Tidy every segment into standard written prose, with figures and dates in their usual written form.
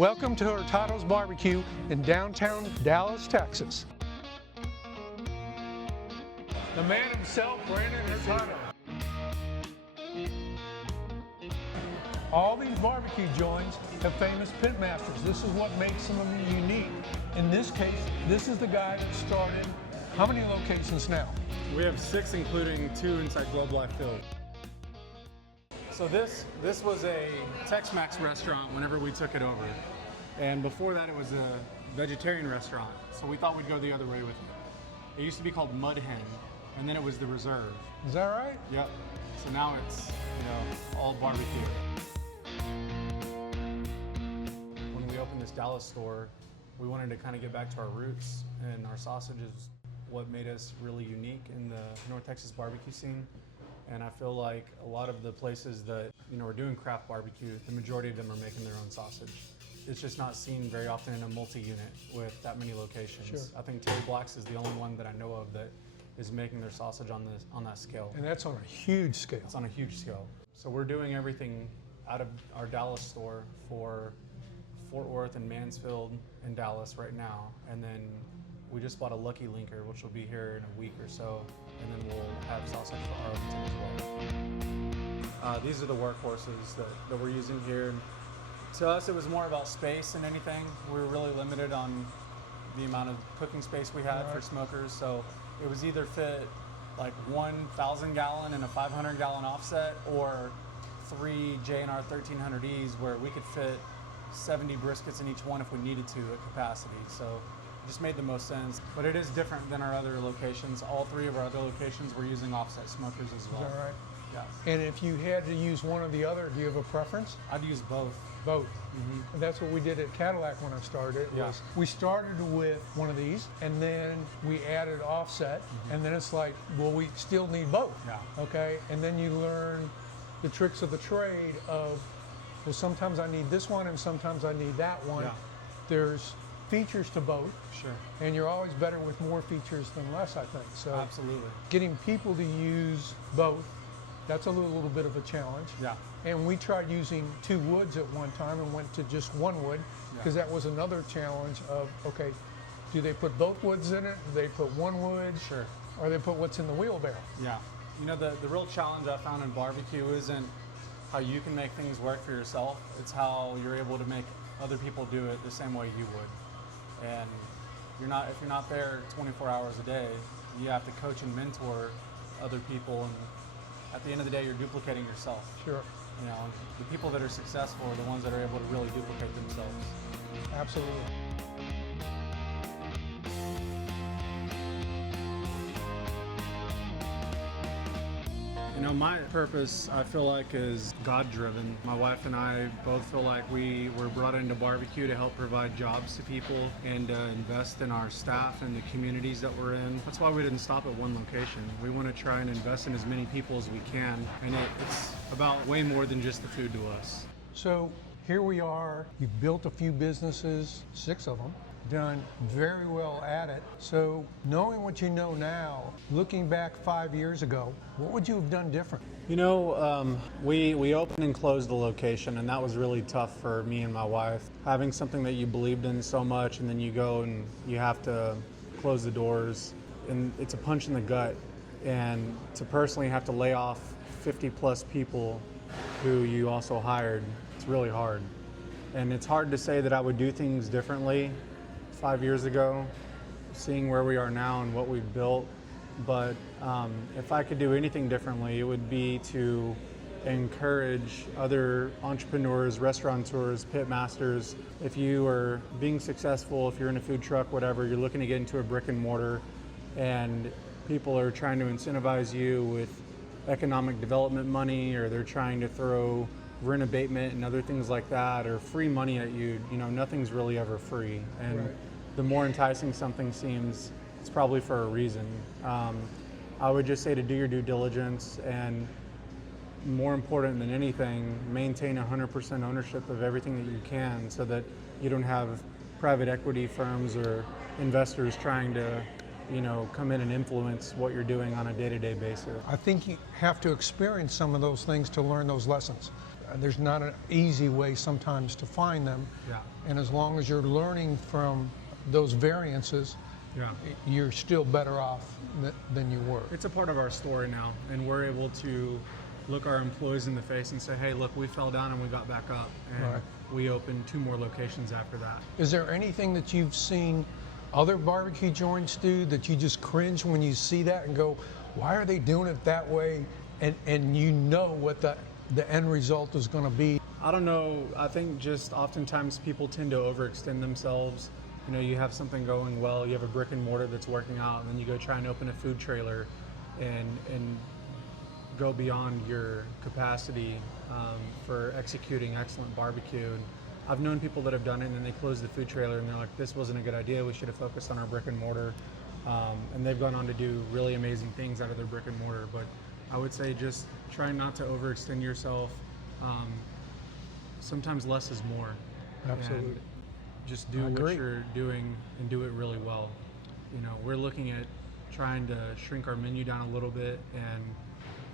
Welcome to Hurtado's Barbecue in downtown Dallas, Texas. The man himself, Brandon Hurtado. All these barbecue joints have famous pitmasters. This is what makes them unique. In this case, this is the guy that started how many locations now? We have 6, including 2 inside Globe Life Field. So this was a Tex-Mex restaurant whenever we took it over. And before that, it was a vegetarian restaurant. So we thought we'd go the other way with it. It used to be called Mud Hen, and then it was the Reserve. Is that right? Yep. So now it's, all barbecue. When we opened this Dallas store, we wanted to kind of get back to our roots, and our sausage is what made us really unique in the North Texas barbecue scene. And I feel like a lot of the places that are doing craft barbecue, the majority of them are making their own sausage. It's just not seen very often in a multi-unit with that many locations. Sure. I think Terry Black's is the only one that I know of that is making their sausage on that scale. And that's on a huge scale. It's on a huge scale. So we're doing everything out of our Dallas store for Fort Worth and Mansfield and Dallas right now. And then we just bought a Lucky Linker, which will be here in a week or so. And then we'll have sausage for Arlington as well. These are the workhorses that we're using here. To us, it was more about space than anything. We were really limited on the amount of cooking space we had for smokers. So it was either fit like 1,000 gallon and a 500 gallon offset, or 3 J&R 1300Es where we could fit 70 briskets in each one if we needed to at capacity. So it just made the most sense. But it is different than our other locations. All 3 of our other locations were using offset smokers as well. Is that right? Yeah. And if you had to use one or the other, do you have a preference? I'd use both. Both. Mm-hmm. And that's what we did at Cadillac when I started. We started with one of these, and then we added offset, and then it's like, well, we still need both. Yeah. Okay. And then you learn the tricks of the trade of, well, sometimes I need this one, and sometimes I need that one. Yeah. There's features to both. Sure. And you're always better with more features than less, I think. So absolutely. Getting people to use both, that's a little bit of a challenge. Yeah. And we tried using 2 woods at one time and went to just 1 wood, because that was another challenge of, okay, do they put both woods in it? Do they put 1 wood? Sure. Or they put what's in the wheelbarrow? Yeah. The real challenge I found in barbecue isn't how you can make things work for yourself. It's how you're able to make other people do it the same way you would. And if you're not there 24 hours a day, you have to coach and mentor other people, and at the end of the day, you're duplicating yourself. Sure. The people that are successful are the ones that are able to really duplicate themselves. Absolutely. My purpose, I feel like, is God-driven. My wife and I both feel like we were brought into barbecue to help provide jobs to people and invest in our staff and the communities that we're in. That's why we didn't stop at one location. We want to try and invest in as many people as we can, and it's about way more than just the food to us. So here we are. You've built a few businesses, 6 of them. Done very well at it. So knowing what you know now, looking back 5 years ago, what would you have done different? We opened and closed the location, and that was really tough for me and my wife. Having something that you believed in so much, and then you go and you have to close the doors, and it's a punch in the gut. And to personally have to lay off 50 plus people who you also hired, it's really hard. And it's hard to say that I would do things differently 5 years ago, seeing where we are now and what we've built. But if I could do anything differently, it would be to encourage other entrepreneurs, restaurateurs, pitmasters. If you are being successful, if you're in a food truck, whatever, you're looking to get into a brick and mortar, and people are trying to incentivize you with economic development money, or they're trying to throw rent abatement and other things like that, or free money at you, nothing's really ever free. And the more enticing something seems, it's probably for a reason. I would just say to do your due diligence, and more important than anything, maintain 100% ownership of everything that you can, so that you don't have private equity firms or investors trying to come in and influence what you're doing on a day-to-day basis. I think you have to experience some of those things to learn those lessons. there's not an easy way sometimes to find them. Yeah. And as long as you're learning from those variances, Yeah. you're still better off than you were. It's a part of our story now, and we're able to look our employees in the face and say, hey, look, we fell down and we got back up. And Right. we opened 2 more locations after that. Is there anything that you've seen other barbecue joints do that you just cringe when you see that and go, why are they doing it that way? And you know what the end result is going to be. I don't know. I think just oftentimes people tend to overextend themselves. You know, you have something going well, you have a brick and mortar that's working out, and then you go try and open a food trailer and go beyond your capacity for executing excellent barbecue. And I've known people that have done it and then they close the food trailer and they're like, this wasn't a good idea, we should have focused on our brick and mortar. And they've gone on to do really amazing things out of their brick and mortar. But I would say just try not to overextend yourself. Sometimes less is more. Absolutely. And just do what you're doing and do it really well. You know, we're looking at trying to shrink our menu down a little bit and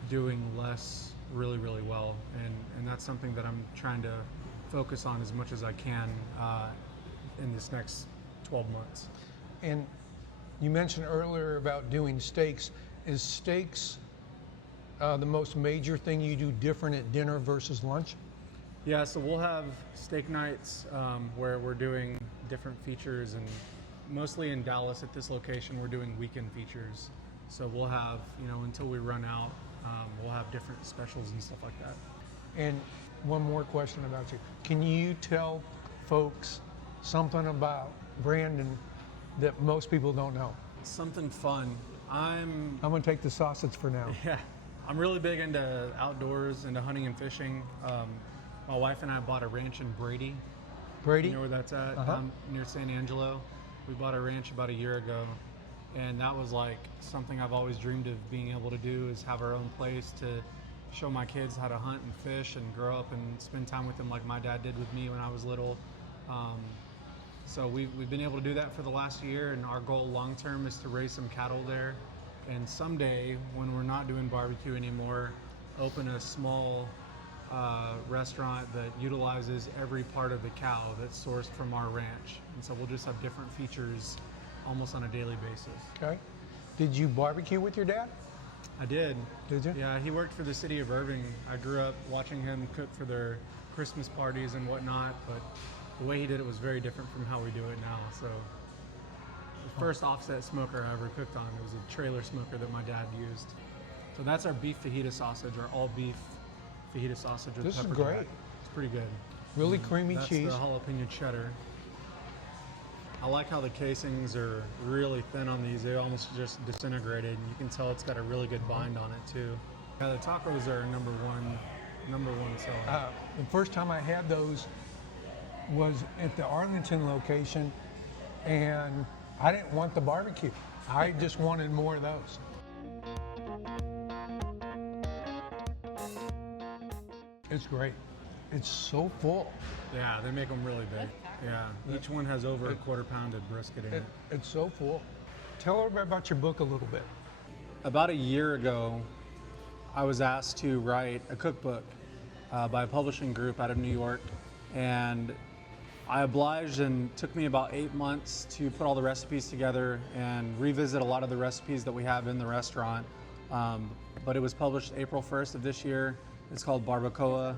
doing less really, really well. And that's something that I'm trying to focus on as much as I can in this next 12 months. And you mentioned earlier about doing steaks. Is steaks the most major thing you do different at dinner versus lunch? Yeah, so we'll have steak nights where we're doing different features, and mostly in Dallas at this location, we're doing weekend features. So we'll have, you know, until we run out, we'll have different specials and stuff like that. And one more question about you. Can you tell folks something about Brandon that most people don't know? Something fun. I'm going to take the sausage for now. Yeah, I'm really big into outdoors, into hunting and fishing. My wife and I bought a ranch in Brady. Brady? You know where that's at? Down near San Angelo. We bought a ranch about a year ago, and that was like something I've always dreamed of being able to do, is have our own place to show my kids how to hunt and fish and grow up and spend time with them like my dad did with me when I was little. So we've been able to do that for the last year, and our goal long term is to raise some cattle there, and someday when we're not doing barbecue anymore, open a small restaurant that utilizes every part of the cow that's sourced from our ranch. And so we'll just have different features almost on a daily basis. Okay. Did you barbecue with your dad? I did. Did you? Yeah, he worked for the city of Irving. I grew up watching him cook for their Christmas parties and whatnot, but the way he did it was very different from how we do it now. So the first offset smoker I ever cooked on, it was a trailer smoker that my dad used. So that's our beef fajita sausage, our all beef fajita sausage with This is pepper great. jack. It's pretty good. Really creamy That's cheese. the jalapeno cheddar. I like how the casings are really thin on these. They almost just disintegrated. You can tell it's got a really good bind on it too. Yeah, the tacos are number one seller. The first time I had those was at the Arlington location, and I didn't want the barbecue. I just wanted more of those. It's great. It's so full. Yeah, they make them really big. Yeah, each one has over a quarter-pounded brisket in it. It's so full. Tell everybody about your book a little bit. About a year ago, I was asked to write a cookbook by a publishing group out of New York, and I obliged, and it took me about 8 months to put all the recipes together and revisit a lot of the recipes that we have in the restaurant. But it was published April 1st of this year. It's called Barbacoa,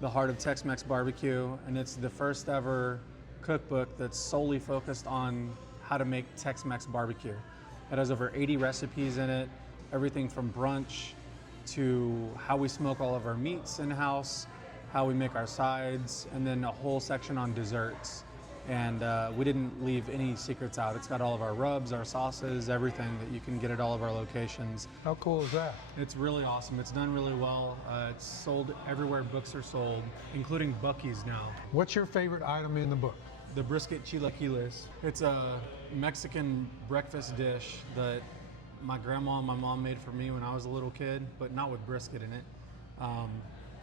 the Heart of Tex-Mex Barbecue, and it's the first ever cookbook that's solely focused on how to make Tex-Mex barbecue. It has over 80 recipes in it, everything from brunch to how we smoke all of our meats in-house, how we make our sides, and then a whole section on desserts. And we didn't leave any secrets out. It's got all of our rubs, our sauces, everything that you can get at all of our locations. How cool is that? It's really awesome. It's done really well. It's sold everywhere books are sold, including Buc-ee's now. What's your favorite item in the book? The brisket chilaquiles. It's a Mexican breakfast dish that my grandma and my mom made for me when I was a little kid, but not with brisket in it.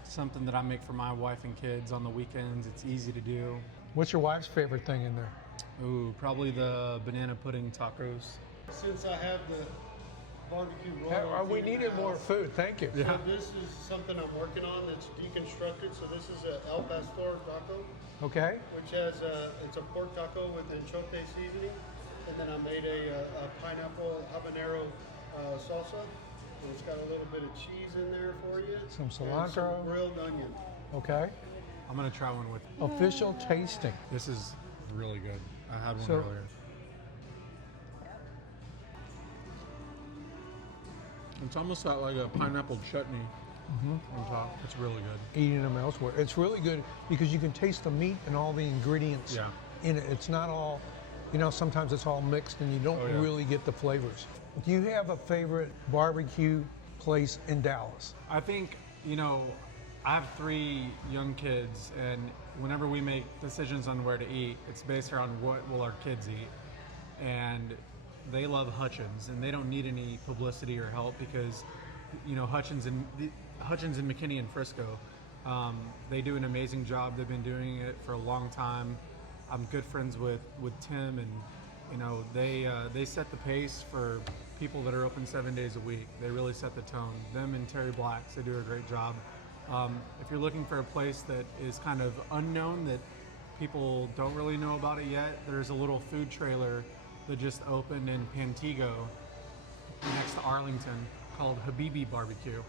Something that I make for my wife and kids on the weekends. It's easy to do. What's your wife's favorite thing in there? Ooh, probably the banana pudding tacos. Since I have the barbecue royalty. We needed more food. Thank you. So this is something I'm working on that's deconstructed. So this is a El Pastor taco, Okay. which has it's a pork taco with enchote seasoning, and then I made a pineapple habanero salsa. And it's got a little bit of cheese in there for you. Some and cilantro. some grilled onion. Okay. I'm gonna try one with. Official tasting. This is really good. I had one So- earlier. It's almost like a pineapple chutney on top. It's really good. Eating them elsewhere. It's really good because you can taste the meat and all the ingredients Yeah. in it. It's not all, sometimes it's all mixed and you don't Oh, yeah. really get the flavors. Do you have a favorite barbecue place in Dallas? I think, I have 3 young kids, and whenever we make decisions on where to eat, it's based around what will our kids eat. And they love Hutchins, and they don't need any publicity or help because, Hutchins and McKinney and Frisco, they do an amazing job. They've been doing it for a long time. I'm good friends with Tim, and they set the pace for people that are open 7 days a week. They really set the tone. Them and Terry Blacks, they do a great job. If you're looking for a place that is kind of unknown, that people don't really know about it yet, there's a little food trailer that just opened in Pantego next to Arlington called Habibi Barbecue.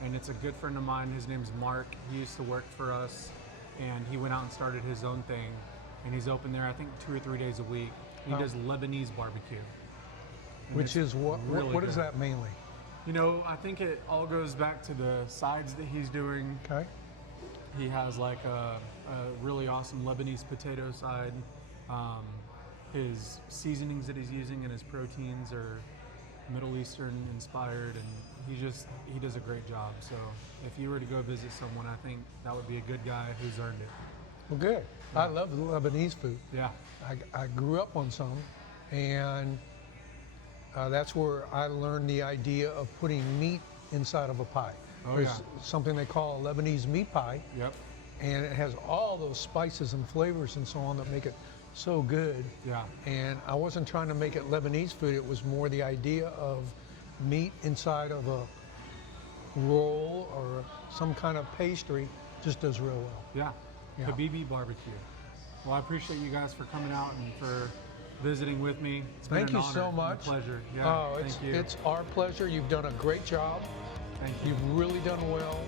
And it's a good friend of mine. His name's Mark. He used to work for us, and he went out and started his own thing. And he's open there, I think, 2 or 3 days a week. He does Lebanese barbecue. And Which it's is what? really What is good. that mainly? I think it all goes back to the sides that he's doing. Okay. He has like a really awesome Lebanese potato side. His seasonings that he's using and his proteins are Middle Eastern inspired, and he does a great job. So if you were to go visit someone, I think that would be a good guy who's earned it. Well, good. I love Lebanese food. Yeah. I grew up on some, and that's where I learned the idea of putting meat inside of a pie. Oh, There's yeah. something they call a Lebanese meat pie, Yep. and it has all those spices and flavors and so on that make it so good. Yeah. And I wasn't trying to make it Lebanese food. It was more the idea of meat inside of a roll or some kind of pastry just does real well. Yeah. Yeah. Habibi Barbecue. Well, I appreciate you guys for coming out and for visiting with me. It's been Thank an you honor so and much. a pleasure. Yeah. Oh, thank you. it's our pleasure. You've done a great job. Thank you. You've really done well.